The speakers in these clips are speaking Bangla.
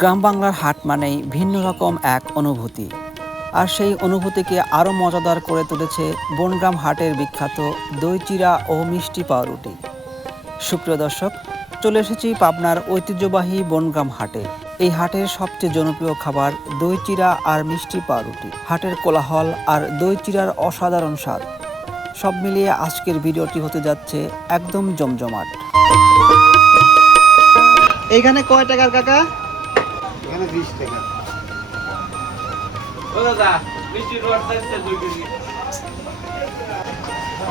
গ্রাম বাংলার হাট মানেই ভিন্ন রকম এক অনুভূতি, আর সেই অনুভূতিকে আরও মজাদার করে তুলেছে বনগ্রাম হাটের বিখ্যাত দই চিড়া ও মিষ্টি পাউরুটি। সুপ্রিয় দর্শক, চলে এসেছি পাবনার ঐতিহ্যবাহী বনগ্রাম হাটে। এই হাটের সবচেয়ে জনপ্রিয় খাবার দই চিড়া আর মিষ্টি পাউরুটি। হাটের কোলাহল আর দই চিড়ার অসাধারণ স্বাদ, সব মিলিয়ে আজকের ভিডিওটি হতে যাচ্ছে একদম জমজমাট। এইখানে কয় টাকার কাকা? এখানে 20 টাকা।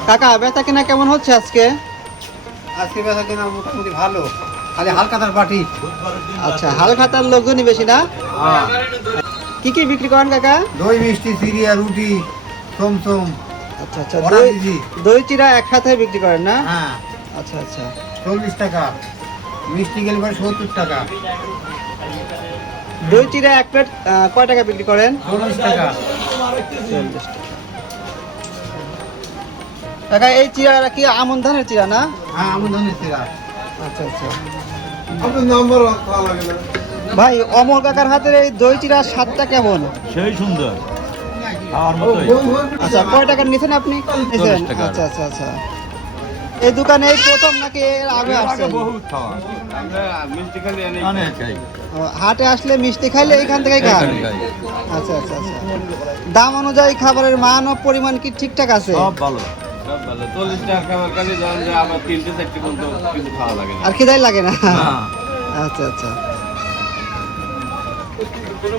কাকা, বেচা কেনা কেমন হচ্ছে আজকে? আজকে বেচা কেনা মোটামুটি ভালো, খালি হালখাতার পাটি। আচ্ছা, হালখাতার লোকজনই বেশি না? কি কি বিক্রি করেন কাকা? দই, মিষ্টি, চিড়িয়া, রুটি, চমচম। আচ্ছা আচ্ছা, দই চিড়া একসাথে বিক্রি করেন না? হ্যাঁ। আচ্ছা আচ্ছা, 40 টাকা। মিষ্টি গেলে পরে 70 টাকা। দই চিড়া এক প্লেট কয় টাকা বিক্রি করেন? 40 টাকা। 40 টাকা। কাকা, এই চিড়াটা কি আমন ধানের চিড়া না? হ্যাঁ, আমন ধানের চিড়া। আচ্ছা আচ্ছা। আপনার নাম্বার ভালো লাগে না ভাই, অমর কাকার হাতের এই দই চিড়ার স্বাদটা কেমন? সেই সুন্দর, খাওয়ার মতোই। আচ্ছা, কয় টাকার নিছেন আপনি? নিছেন? আচ্ছা আচ্ছা আচ্ছা। এই দোকানে এই প্রথম নাকি এর আগে আসছেন? বহুত খাওয়া, অনেক খাই। হাটে আসলে মিষ্টি খাইলে এইখান থেকেই খান? এখানে খাই। আচ্ছা আচ্ছা আচ্ছা। দাম অনুযায়ী খাবারের মান ও পরিমাণ কি ঠিকঠাক আছে? সব ভালো। 40 টাকা খাবার কাজে যান যে আমার 3-4টি পর্যন্ত কিছু খাওয়া লাগে না। আর খিদাই লাগে না? না, আচ্ছা আচ্ছা।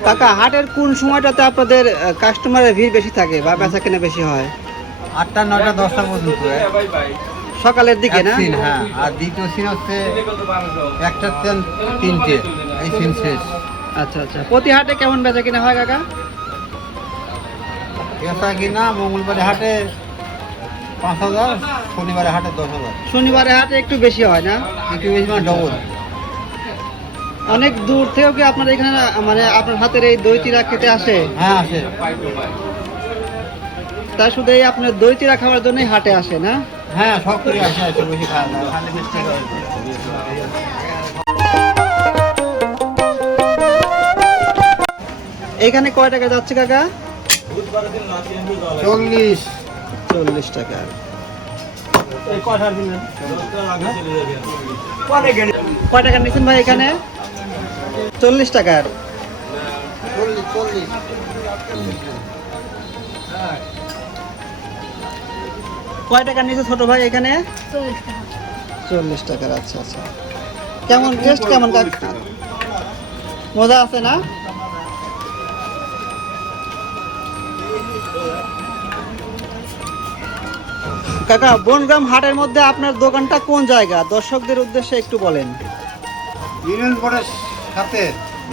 কাকা, হাটের কোন সময়টাতে আপনাদের কাস্টমারের ভিড় বেশি থাকে বা বেচা কেনা বেশি হয়? 8টা 9টা 10টা পর্যন্ত। সকালের দিকে না? হ্যাঁ, আর দ্বিতীয় সিন হচ্ছে 1টা 3টে, এই সিন শেষ। আচ্ছা আচ্ছা। প্রতি হাটে কেমন বেচা কেনা হয় কাকা? বেচা কিনা মঙ্গলবারে হাটে 5,000, শনিবারে হাটে 10,000। শনিবারে হাটে একটু বেশি হয় না? একটু বেশি মানে ডবল। অনেক দূর থেকেও কি আপনার এখানে মানে আপনার হাতের এই দই চিড়া খেতে আসে? হ্যাঁ, আসে। তাই শুধু এই আপনার দই চিড়া খাওয়ার জন্যই হাটে আসে না? হ্যাঁ, সব করে আসে, বেশি খাওয়া না। এখানে কয় টাকা যাচ্ছে কাকা? 40। 40 টাকা। কয় টাকা নিচ্ছেন ভাই এখানে? 40 টাকার। 40। কয় টাকা নিচ্ছে ছোট ভাই এখানে? 40 টাকার। আচ্ছা আচ্ছা। কেমন টেস্ট, কেমন কাকা? মজা আছে না? কাকা, বনগ্রাম হাটের মধ্যে আপনার দোকানটা কোন জায়গা? দর্শকদের উদ্দেশ্যে একটু বলেন। ইউনিয়ন বোর্ডের সাথে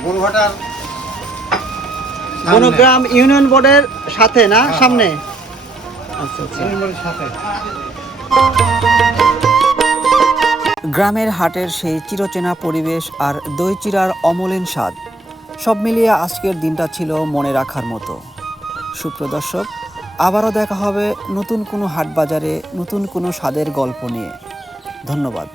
বনঘাটার বনগ্রাম ইউনিয়ন বোর্ডের সাথে না? সামনে? আচ্ছা আচ্ছা। ইউনিয়ন বোর্ডের সাথে। গ্রামের হাটের সেই চিরচেনা পরিবেশ আর দই চিড়ার অমলিন স্বাদ, সব মিলিয়ে আজকের দিনটা ছিল মনে রাখার মতো। সুপ্রিয় দর্শক, আবারও দেখা হবে নতুন কোনো হাট বাজারে নতুন কোনো স্বাদের গল্প নিয়ে। ধন্যবাদ।